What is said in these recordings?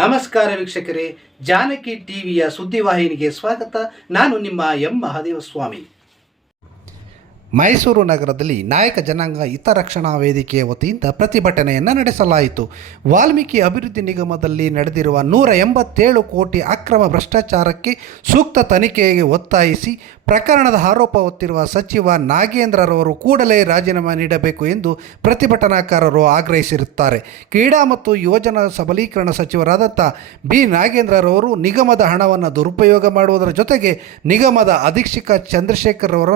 ನಮಸ್ಕಾರ ವೀಕ್ಷಕರೇ, ಜಾನಕಿ ಟಿವಿಯ ಸುದ್ದಿವಾಹಿನಿಗೆ ಸ್ವಾಗತ. ನಾನು ನಿಮ್ಮ ಎಂ. ಮಹಾದೇವ ಸ್ವಾಮಿ ಮೈಸೂರು ನಗರದಲ್ಲಿ ನಾಯಕ ಜನಾಂಗ ಹಿತರಕ್ಷಣಾ ವೇದಿಕೆಯ ವತಿಯಿಂದ ಪ್ರತಿಭಟನೆಯನ್ನು ನಡೆಸಲಾಯಿತು. ವಾಲ್ಮೀಕಿ ಅಭಿವೃದ್ಧಿ ನಿಗಮದಲ್ಲಿ ನಡೆದಿರುವ ನೂರ ಎಂಬತ್ತೇಳು ಕೋಟಿ ಅಕ್ರಮ ಭ್ರಷ್ಟಾಚಾರಕ್ಕೆ ಸೂಕ್ತ ತನಿಖೆಗೆ ಒತ್ತಾಯಿಸಿ ಪ್ರಕರಣದ ಆರೋಪ ಹೊತ್ತಿರುವ ಸಚಿವ ನಾಗೇಂದ್ರರವರು ಕೂಡಲೇ ರಾಜೀನಾಮೆ ನೀಡಬೇಕು ಎಂದು ಪ್ರತಿಭಟನಾಕಾರರು ಆಗ್ರಹಿಸಿರುತ್ತಾರೆ. ಕ್ರೀಡಾ ಮತ್ತು ಯುವಜನ ಸಬಲೀಕರಣ ಸಚಿವರಾದಂಥ ಬಿ. ನಾಗೇಂದ್ರರವರು ನಿಗಮದ ಹಣವನ್ನು ದುರುಪಯೋಗ ಮಾಡುವುದರ ಜೊತೆಗೆ ನಿಗಮದ ಅಧೀಕ್ಷಕ ಚಂದ್ರಶೇಖರ್ ಅವರ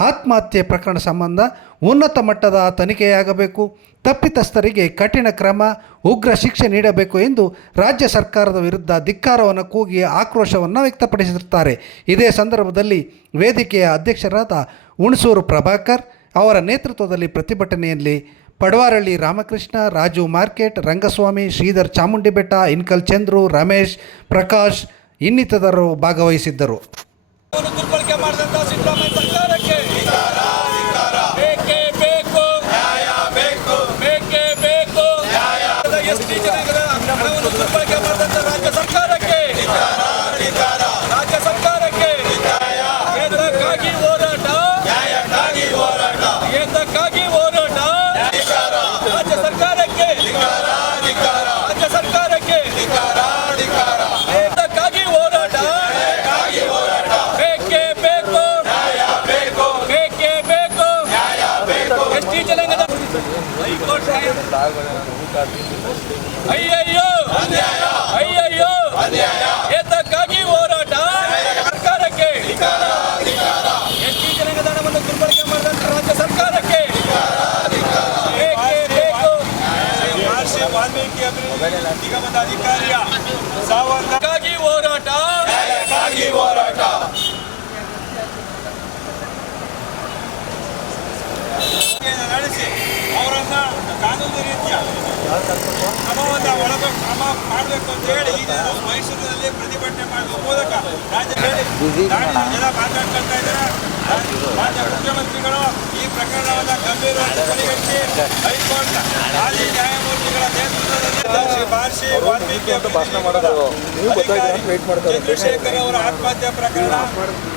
ಆತ್ಮಹತ್ಯೆ ಪ್ರಕರಣ ಸಂಬಂಧ ಉನ್ನತ ಮಟ್ಟದ ತನಿಖೆಯಾಗಬೇಕು, ತಪ್ಪಿತಸ್ಥರಿಗೆ ಕಠಿಣ ಕ್ರಮ, ಉಗ್ರ ಶಿಕ್ಷೆ ನೀಡಬೇಕು ಎಂದು ರಾಜ್ಯ ಸರ್ಕಾರದ ವಿರುದ್ಧ ಧಿಕ್ಕಾರವನ್ನು ಕೂಗಿ ಆಕ್ರೋಶವನ್ನು ವ್ಯಕ್ತಪಡಿಸಿರುತ್ತಾರೆ. ಇದೇ ಸಂದರ್ಭದಲ್ಲಿ ವೇದಿಕೆಯ ಅಧ್ಯಕ್ಷರಾದ ಹುಣಸೂರು ಪ್ರಭಾಕರ್ ಅವರ ನೇತೃತ್ವದಲ್ಲಿ ಪ್ರತಿಭಟನೆಯಲ್ಲಿ ಪಡವಾರಳ್ಳಿ ರಾಮಕೃಷ್ಣ, ರಾಜು ಮಾರ್ಕೆಟ್, ರಂಗಸ್ವಾಮಿ, ಶ್ರೀಧರ್ ಚಾಮುಂಡಿಬೆಟ್ಟ, ಇನ್ಕಲ್ ಚಂದ್ರು, ರಮೇಶ್, ಪ್ರಕಾಶ್ ಇನ್ನಿತರರು ಭಾಗವಹಿಸಿದ್ದರು. ಹಣವನ್ನು ದುರ್ಬಳಕೆ ವಾಲ್ಮೀಕಿ ಅಭಿವೃದ್ಧಿ ನಿಗಮದ ಅಧಿಕಾರಿಯ ಸಾವನ್ನಕ್ಕಾಗಿ ಹೋರಾಟ. ಹೋರಾಟ. ನಡೆಸಿ ಅವರನ್ನ ಕಾನೂನು ರೀತಿಯ ಕ್ರಮವನ್ನ ಒಳಗ ಕ್ರಮ ಮಾಡಬೇಕು ಅಂತ ಹೇಳಿ ಈಗ ಮೈಸೂರಿನಲ್ಲಿ ಪ್ರತಿಭಟನೆ ಮಾಡುವ ಮೂಲಕ ರಾಜ್ಯದಲ್ಲಿ ನಾಡಿನ ಜನ ಮಾತಾಡ್ಕೊಳ್ತಾ ಇದ್ದಾರೆ. ಮುಖ್ಯಮಂತ್ರಿಗಳು ಈ ಪ್ರಕರಣವನ್ನು ಗಂಭೀರವಾಗಿ ಪರಿಗಣಿಸಿ ಹೈಕೋರ್ಟ್ ಹಾಲಿ ನ್ಯಾಯಮೂರ್ತಿಗಳ ನೇತೃತ್ವದಲ್ಲಿ ಭಾಷೆ ವಾಲ್ಮೀಕಿ ಚಂದ್ರಶೇಖರ್ ಅವರ ಆತ್ಮಹತ್ಯೆ ಪ್ರಕರಣ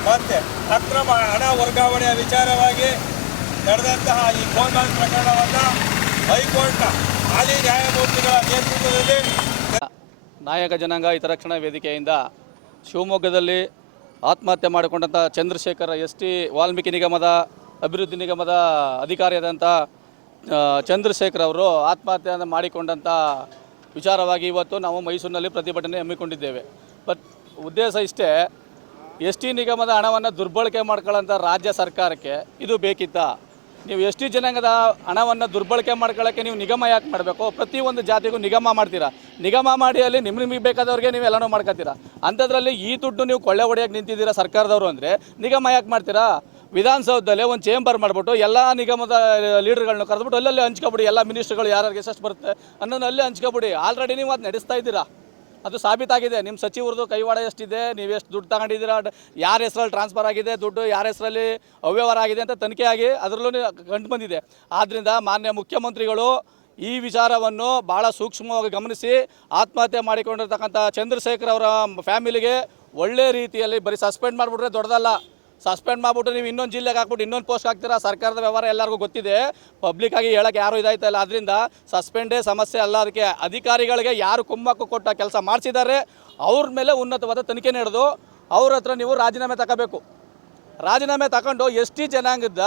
ಮತ್ತೆ ಅಕ್ರಮ ಹಣ ವರ್ಗಾವಣೆಯ ವಿಚಾರವಾಗಿ ನಡೆದಂತಹ ಈ ಫೋನ್ ಪ್ರಕರಣವನ್ನು ಹೈಕೋರ್ಟ್ನ ನ್ಯಾಯಮೂರ್ತಿಗಳ ನಾಯಕ ಜನಾಂಗ ಹಿತರಕ್ಷಣಾ ವೇದಿಕೆಯಿಂದ ಶಿವಮೊಗ್ಗದಲ್ಲಿ ಆತ್ಮಹತ್ಯೆ ಮಾಡಿಕೊಂಡಂಥ ಚಂದ್ರಶೇಖರ ಎಸ್ ಟಿ ವಾಲ್ಮೀಕಿ ನಿಗಮದ, ಅಭಿವೃದ್ಧಿ ನಿಗಮದ ಅಧಿಕಾರಿಯಾದಂಥ ಚಂದ್ರಶೇಖರ್ ಅವರು ಆತ್ಮಹತ್ಯೆಯನ್ನು ಮಾಡಿಕೊಂಡಂಥ ವಿಚಾರವಾಗಿ ಇವತ್ತು ನಾವು ಮೈಸೂರಿನಲ್ಲಿ ಪ್ರತಿಭಟನೆ ಹಮ್ಮಿಕೊಂಡಿದ್ದೇವೆ. ಬಟ್ ಉದ್ದೇಶ ಇಷ್ಟೇ ಎಸ್ ಟಿ ನಿಗಮದ ಹಣವನ್ನು ದುರ್ಬಳಕೆ ಮಾಡ್ಕೊಳ್ಳೋಂಥ ರಾಜ್ಯ ಸರ್ಕಾರಕ್ಕೆ ಇದು ಬೇಕಿತ್ತಾ? ನೀವು ಎಷ್ಟು ಟಿ ಜನಾಂಗದ ಹಣವನ್ನು ದುರ್ಬಳಕೆ ಮಾಡ್ಕೊಳ್ಳೋಕ್ಕೆ ನೀವು ನಿಗಮ ಯಾಕೆ ಮಾಡಬೇಕು? ಪ್ರತಿಯೊಂದು ಜಾತಿಗೂ ನಿಗಮ ಮಾಡ್ತೀರಾ? ನಿಗಮ ಮಾಡಿ ಅಲ್ಲಿ ನಿಮ್ಮ ನಿಮಗೆ ಬೇಕಾದವ್ರಿಗೆ ನೀವು ಎಲ್ಲನೂ ಮಾಡ್ಕೊತೀರಾ? ಅಂಥದ್ರಲ್ಲಿ ಈ ದುಡ್ಡು ನೀವು ಕೊಳ್ಳೆ ಹೊಡೆಯೋಕೆ ನಿಂತಿದ್ದೀರಾ ಸರ್ಕಾರದವರು ಅಂದರೆ ನಿಗಮ ಯಾಕೆ ಮಾಡ್ತೀರಾ? ವಿಧಾನಸೌಧದಲ್ಲೇ ಒಂದು ಚೇಂಬರ್ ಮಾಡಿಬಿಟ್ಟು ಎಲ್ಲ ನಿಗಮದ ಲೀಡರ್ಗಳನ್ನ ಕರೆದ್ಬಿಟ್ಟು ಅಲ್ಲಲ್ಲೇ ಹಂಚ್ಕೊಬಿಡಿ, ಎಲ್ಲ ಮಿನಿಸ್ಟ್ರುಗಳು ಯಾರ್ಯಾರಿಗೆ ಎಷ್ಟು ಬರುತ್ತೆ ಅನ್ನೋದು ಅಲ್ಲೇ ಹಂಚ್ಕೊಬಿಡಿ. ಆಲ್ರೆಡಿ ನೀವು ಅದು ನಡೆಸ್ತಾ ಇದ್ದೀರಾ? ಅದು ಸಾಬೀತಾಗಿದೆ. ನಿಮ್ಮ ಸಚಿವರದು ಕೈವಾಡ ಎಷ್ಟಿದೆ? ನೀವು ಎಷ್ಟು ದುಡ್ಡು ತಗೊಂಡಿದ್ದೀರಾ? ಯಾರ ಹೆಸರಲ್ಲಿ ಟ್ರಾನ್ಸ್ಫರ್ ಆಗಿದೆ? ದುಡ್ಡು ಯಾರ ಹೆಸರಲ್ಲಿ ಅವ್ಯವಹಾರ ಆಗಿದೆ ಅಂತ ತನಿಖೆಯಾಗಿ ಅದರಲ್ಲೂ ಕಂಡು ಬಂದಿದೆ. ಆದ್ದರಿಂದ ಮಾನ್ಯ ಮುಖ್ಯಮಂತ್ರಿಗಳು ಈ ವಿಚಾರವನ್ನು ಭಾಳ ಸೂಕ್ಷ್ಮವಾಗಿ ಗಮನಿಸಿ ಆತ್ಮಹತ್ಯೆ ಮಾಡಿಕೊಂಡಿರ್ತಕ್ಕಂಥ ಚಂದ್ರಶೇಖರ್ ಅವರ ಫ್ಯಾಮಿಲಿಗೆ ಒಳ್ಳೆ ರೀತಿಯಲ್ಲಿ ಬರೀ ಸಸ್ಪೆಂಡ್ ಮಾಡಿಬಿಟ್ರೆ ದೊಡ್ಡದಲ್ಲ. ಸಸ್ಪೆಂಡ್ ಮಾಡ್ಬಿಟ್ಟು ನೀವು ಇನ್ನೊಂದು ಜಿಲ್ಲೆಗೆ ಹಾಕ್ಬಿಟ್ಟು ಇನ್ನೊಂದು ಪೋಸ್ಟ್ ಹಾಕ್ತೀರಾ? ಸರ್ಕಾರದ ವ್ಯವಹಾರ ಎಲ್ಲರಿಗೂ ಗೊತ್ತಿದೆ. ಪಬ್ಲಿಕ್ ಹೇಳಕ್ಕೆ ಯಾರು ಇದಾಯ್ತಾ ಇಲ್ಲ. ಅದರಿಂದ ಸಸ್ಪೆಂಡೇ ಸಮಸ್ಯೆ ಅಲ್ಲ. ಅದಕ್ಕೆ ಅಧಿಕಾರಿಗಳಿಗೆ ಯಾರು ಕುಮ್ಮಕ್ಕು ಕೊಟ್ಟ ಕೆಲಸ ಮಾಡಿಸಿದ್ದಾರೆ. ಅವ್ರ ಮೇಲೆ ಉನ್ನತವಾದ ತನಿಖೆ ನಡೆದು ಅವ್ರ ಹತ್ರ ನೀವು ರಾಜೀನಾಮೆ ತಗೋಬೇಕು ರಾಜೀನಾಮೆ ತಗೊಂಡು ಎಸ್ ಟಿ ಜನಾಂಗದ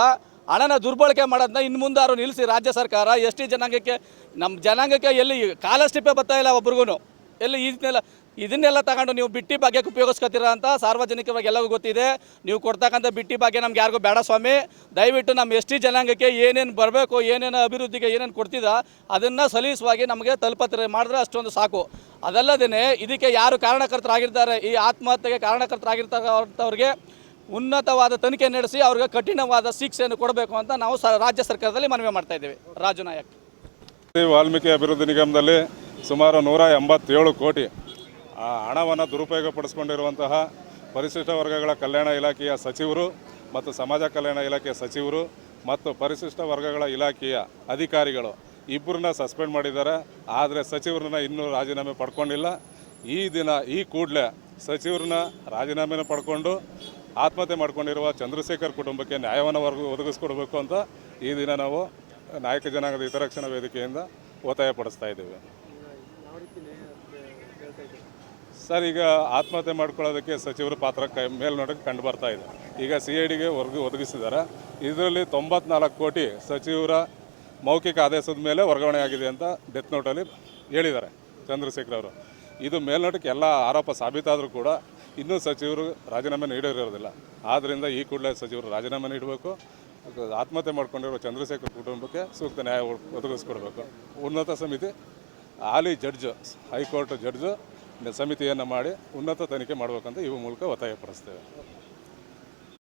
ಹಣನ ದುರ್ಬಳಕೆ ಮಾಡೋದನ್ನ ಇನ್ನು ಮುಂದಾರು ನಿಲ್ಲಿಸಿ ರಾಜ್ಯ ಸರ್ಕಾರ ಎಸ್ ಟಿ ಜನಾಂಗಕ್ಕೆ ನಮ್ಮ ಜನಾಂಗಕ್ಕೆ ಎಲ್ಲಿ ಕಾಲಸ್ಟಿಪ್ಪೇ ಬರ್ತಾ ಇಲ್ಲ ಒಬ್ರಿಗೂ ಎಲ್ಲಿ ಇದನ್ನೆಲ್ಲ ಇದನ್ನೆಲ್ಲ ತಗೊಂಡು ನೀವು ಬಿಟ್ಟಿ ಭಾಗ್ಯಕ್ಕೆ ಉಪಯೋಗಿಸ್ಕೊತೀರ ಅಂತ ಸಾರ್ವಜನಿಕವಾಗಿ ಎಲ್ಲವೂ ಗೊತ್ತಿದೆ. ನೀವು ಕೊಡ್ತಕ್ಕಂಥ ಬಿಟ್ಟಿ ಭಾಗ್ಯ ನಮ್ಗೆ ಯಾರಿಗೂ ಬೇಡ ಸ್ವಾಮಿ. ದಯವಿಟ್ಟು ನಮ್ಮ ಎಸ್ ಜನಾಂಗಕ್ಕೆ ಏನೇನು ಬರಬೇಕು, ಏನೇನು ಅಭಿವೃದ್ಧಿಗೆ ಏನೇನು ಕೊಡ್ತಿದ್ದ ಅದನ್ನು ಸಲೀಸವಾಗಿ ನಮಗೆ ತಲುಪತ್ರ ಮಾಡಿದ್ರೆ ಅಷ್ಟೊಂದು ಸಾಕು. ಅದಲ್ಲದೇ ಇದಕ್ಕೆ ಯಾರು ಕಾರಣಕರ್ತರಾಗಿರ್ತಾರೆ, ಈ ಆತ್ಮಹತ್ಯೆಗೆ ಕಾರಣಕರ್ತರಾಗಿರ್ತಕ್ಕಂಥವ್ರಿಗೆ ಉನ್ನತವಾದ ತನಿಖೆ ನಡೆಸಿ ಅವ್ರಿಗೆ ಕಠಿಣವಾದ ಶಿಕ್ಷೆಯನ್ನು ಕೊಡಬೇಕು ಅಂತ ನಾವು ರಾಜ್ಯ ಸರ್ಕಾರದಲ್ಲಿ ಮನವಿ ಮಾಡ್ತಾ ಇದ್ದೀವಿ. ರಾಜು ನಾಯಕ್. ವಾಲ್ಮೀಕಿ ಅಭಿವೃದ್ಧಿ ನಿಗಮದಲ್ಲಿ ಸುಮಾರು ನೂರ ಎಂಬತ್ತೇಳು ಕೋಟಿ ಆ ಹಣವನ್ನು ದುರುಪಯೋಗ ಪಡಿಸ್ಕೊಂಡಿರುವಂತಹ ಪರಿಶಿಷ್ಟ ವರ್ಗಗಳ ಕಲ್ಯಾಣ ಇಲಾಖೆಯ ಸಚಿವರು ಮತ್ತು ಸಮಾಜ ಕಲ್ಯಾಣ ಇಲಾಖೆಯ ಸಚಿವರು ಮತ್ತು ಪರಿಶಿಷ್ಟ ವರ್ಗಗಳ ಇಲಾಖೆಯ ಅಧಿಕಾರಿಗಳು ಇಬ್ಬರನ್ನ ಸಸ್ಪೆಂಡ್ ಮಾಡಿದ್ದಾರೆ. ಆದರೆ ಸಚಿವರನ್ನ ಇನ್ನೂ ರಾಜೀನಾಮೆ ಪಡ್ಕೊಂಡಿಲ್ಲ. ಈ ದಿನ ಈ ಕೂಡಲೇ ಸಚಿವರನ್ನ ರಾಜೀನಾಮೆನ ಪಡ್ಕೊಂಡು ಆತ್ಮಹತ್ಯೆ ಮಾಡ್ಕೊಂಡಿರುವ ಚಂದ್ರಶೇಖರ್ ಕುಟುಂಬಕ್ಕೆ ನ್ಯಾಯವನ್ನು ವರ್ಗ ಒದಗಿಸ್ಕೊಡ್ಬೇಕು ಅಂತ ಈ ದಿನ ನಾವು ನಾಯಕ ಜನಾಂಗದ ಹಿತರಕ್ಷಣಾ ವೇದಿಕೆಯಿಂದ ಒತ್ತಾಯ ಪಡಿಸ್ತಾ ಇದ್ದೇವೆ. ಸರ್, ಈಗ ಆತ್ಮಹತ್ಯೆ ಮಾಡ್ಕೊಳ್ಳೋದಕ್ಕೆ ಸಚಿವರ ಪಾತ್ರ ಕೈ, ಮೇಲ್ನೋಟಕ್ಕೆ ಕಂಡು ಬರ್ತಾ ಇದೆ. ಈಗ ಸಿ ಐ ಡಿಗೆ ವರ್ಗ ಒದಗಿಸಿದ್ದಾರೆ. ಇದರಲ್ಲಿ ತೊಂಬತ್ನಾಲ್ಕು ಕೋಟಿ ಸಚಿವರ ಮೌಖಿಕ ಆದೇಶದ ಮೇಲೆ ವರ್ಗಾವಣೆ ಆಗಿದೆ ಅಂತ ಡೆತ್ ನೋಟಲ್ಲಿ ಹೇಳಿದ್ದಾರೆ ಚಂದ್ರಶೇಖರ್ ಅವರು. ಇದು ಮೇಲ್ನೋಟಕ್ಕೆ ಎಲ್ಲ ಆರೋಪ ಸಾಬೀತಾದರೂ ಕೂಡ ಇನ್ನೂ ಸಚಿವರು ರಾಜೀನಾಮೆ ನೀಡಿರೋದಿಲ್ಲ. ಆದ್ದರಿಂದ ಈ ಕೂಡಲೇ ಸಚಿವರು ರಾಜೀನಾಮೆ ನೀಡಬೇಕು. ಆತ್ಮಹತ್ಯೆ ಮಾಡ್ಕೊಂಡಿರುವ ಚಂದ್ರಶೇಖರ್ ಕುಟುಂಬಕ್ಕೆ ಸೂಕ್ತ ನ್ಯಾಯ ಒದಗಿಸ್ಕೊಡ್ಬೇಕು. ಉನ್ನತ ಸಮಿತಿ ಹಾಲಿ ಜಡ್ಜ್, ಹೈಕೋರ್ಟ್ ಜಡ್ಜ್ ಸಮಿತಿಯನ್ನು ಮಾಡಿ ಉನ್ನತ ತನಿಖೆ ಮಾಡಬೇಕಂತ ಈ ಮೂಲಕ ಒತ್ತಾಯ ಪಡಿಸ್ತೇವೆ.